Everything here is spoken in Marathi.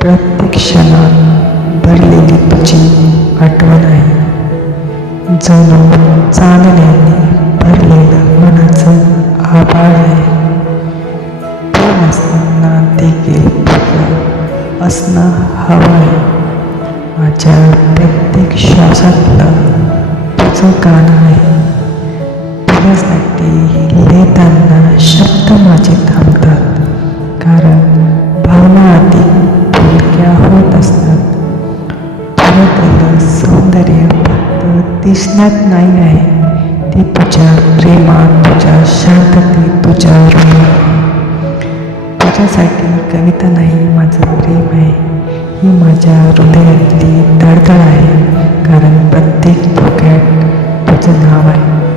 प्रत्येक क्षणात भरलेली तुझी आठवण आहे. जणू चांदण्याने भरलेलं मनाचं आभाळ आहे. प्रेम नसताना देखील तुझं असणं हवं आहे. माझ्या प्रत्येक श्वासातलं तुझं गाणं आहे. तुझ्यासाठी लिहिताना शब्द माझे थांबतात सौंदर्य फक्त दिसण्यात नाही आहे. ते तुझ्या प्रेमात तुझ्या शांततेत तुझ्या हृदयात. तुझ्यासाठी कविता नाही माझं प्रेम आहे. ही माझ्या हृदयातली धडधड आहे. कारण प्रत्येक धोक्यात तुझं नाव आहे.